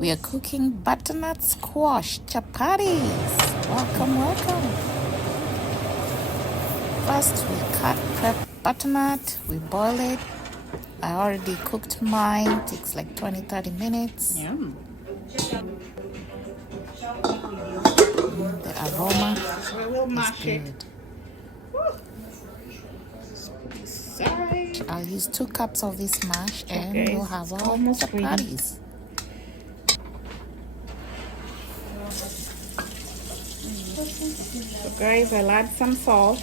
We are cooking butternut squash chapatis. Welcome, welcome. First, we prep butternut, we boil it. I already cooked mine, takes like 20-30 minutes. Yum. The aroma We will is mash it. good. Side. I'll use 2 cups of this mash and Okay, we'll have our almost ready. chapatis. So guys, I'll add some salt.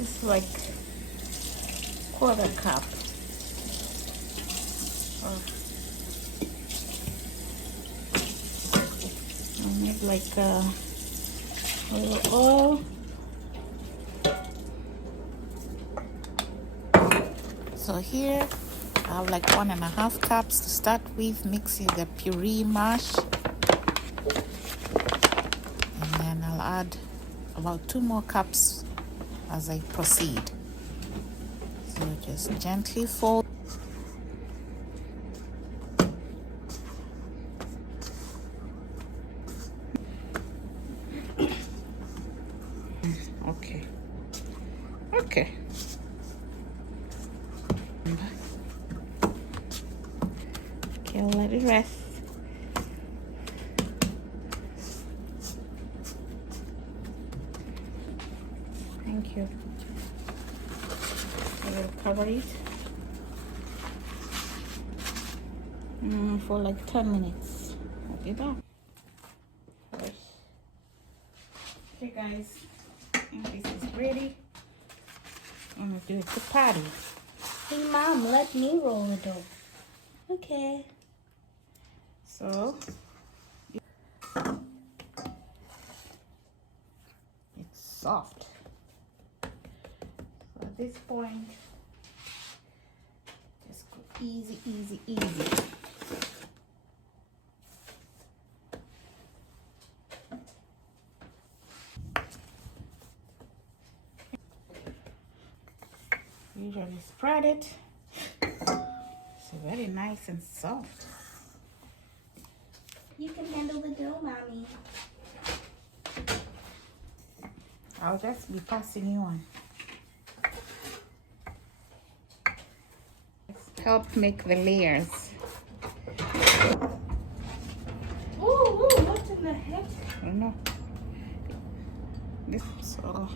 It's like 1/4 cup. I'll make like a little oil. So here I have like 1.5 cups to start with, mixing the puree mash. And then I'll add about 2 more cups as I proceed. So just gently fold. Okay. Okay. Okay, I'll let it rest. Thank you. I will cover it for like 10 minutes. I'll be back. Okay guys, I think this is ready. I'm gonna do a chapati. Hey Mom, let me roll the dough. Okay. So it's soft. So at this point, just go easy, easy, easy. Usually spread it. It's very nice and soft. You can handle the dough, Mommy. I'll just be passing you on. Help make the layers. Ooh, what in the heck? I don't know. This so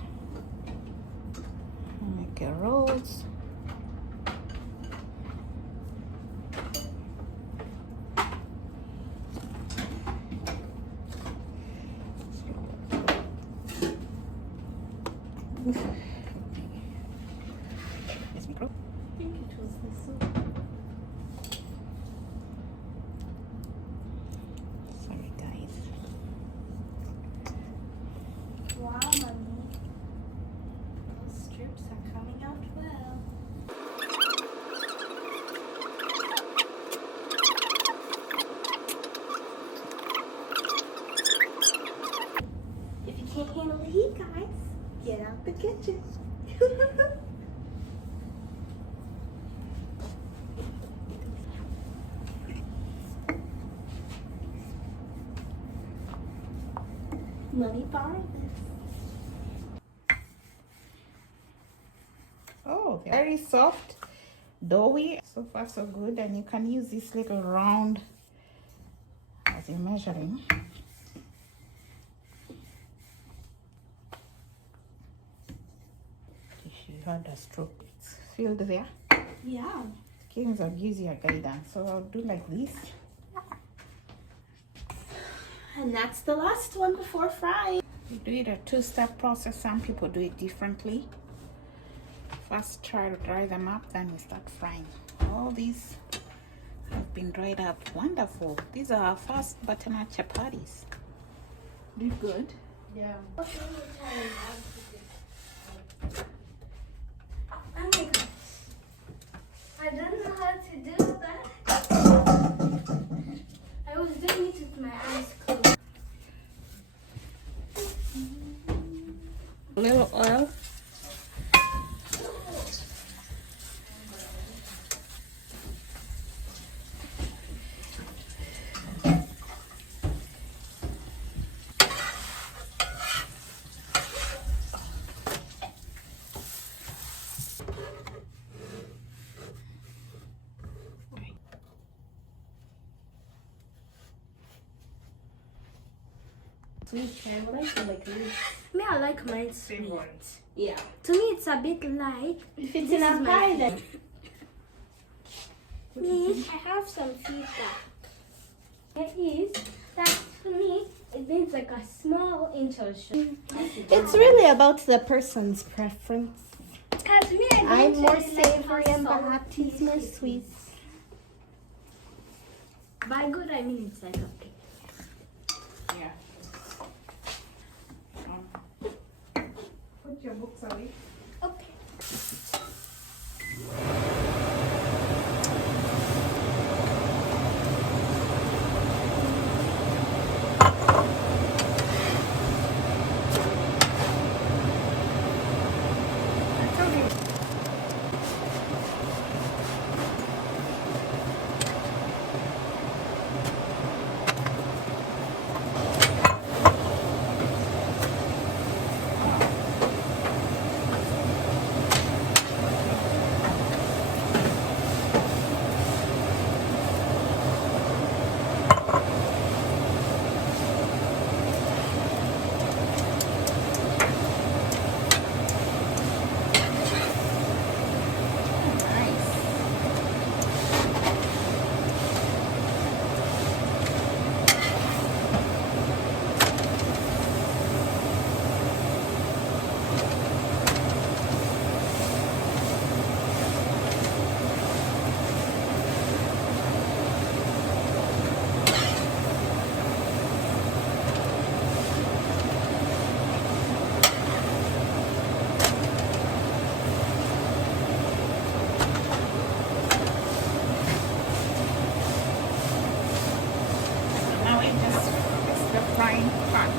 make a rolls. Yes, micro. I think it was this one. Sorry, guys. Wow, Mommy. Those strips are coming out well. If you can't handle the heat, guys, get out the kitchen. Let me borrow this. Oh, very soft, doughy. So far, so good. And you can use this little round as you're measuring. If you had a stroke, it's filled there. Yeah. Kings will use your guidance. So I'll do like this. And that's the last one before frying. You do it a 2-step process. Some people do it differently. First try to dry them up, then you start frying. All these have been dried up. Wonderful. These are our first butternut chapatis. Did good. Yeah. Oh my gosh. I don't know how to do that. I was doing it with my eyes closed. A little oil. sweet. I would like to like this. Me, I like mine sweet. Yeah. To me, it's a bit light. If it's in a pie, then. Me, I have some feedback. It is that for me, it needs like a small indulge. It's really about the person's preference. Because me, I'm more don't really savory and how Bahati's more sweet. By good, I mean it's like okay. Yeah. Put your books away. Okay. Now it just it's the frying pan.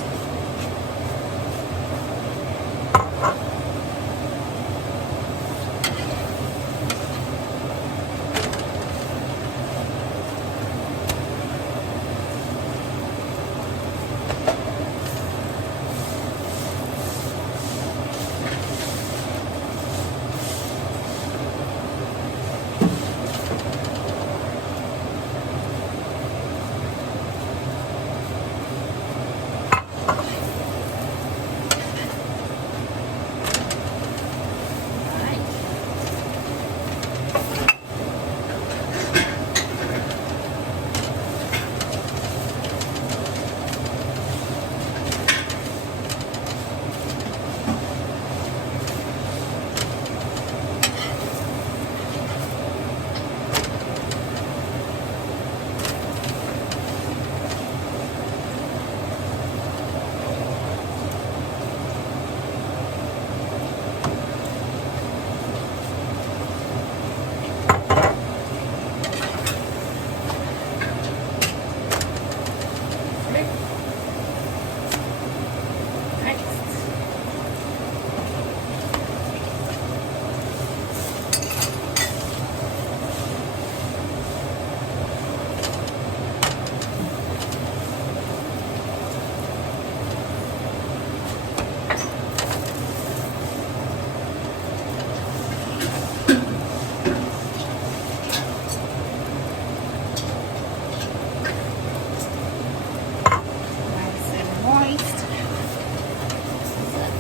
Nice and moist.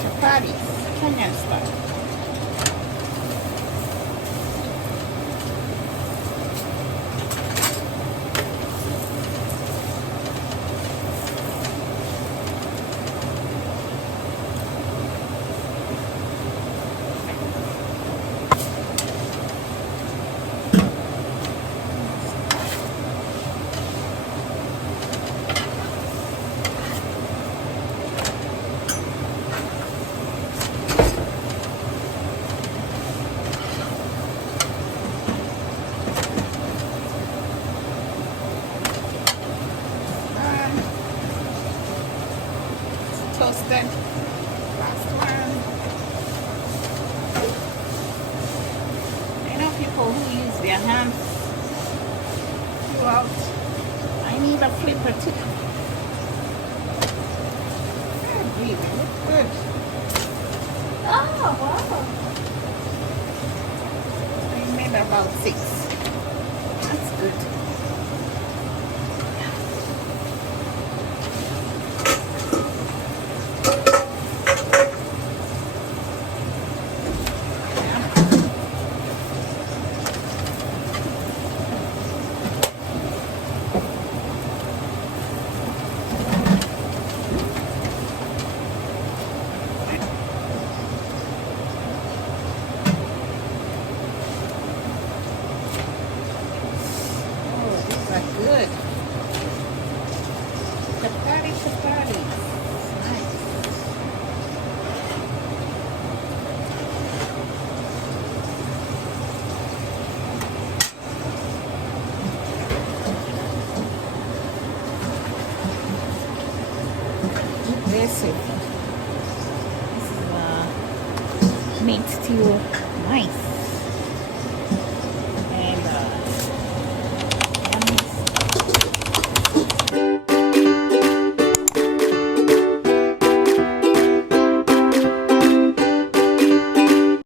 Chapatis, Kenyan style. Toasted. Last one. I know people who use their hands throughout. I need a flipper too. Really look good. Oh wow! I made about 6. That's good. chapatis. Nice. Aggressive. This is meat stew. Nice.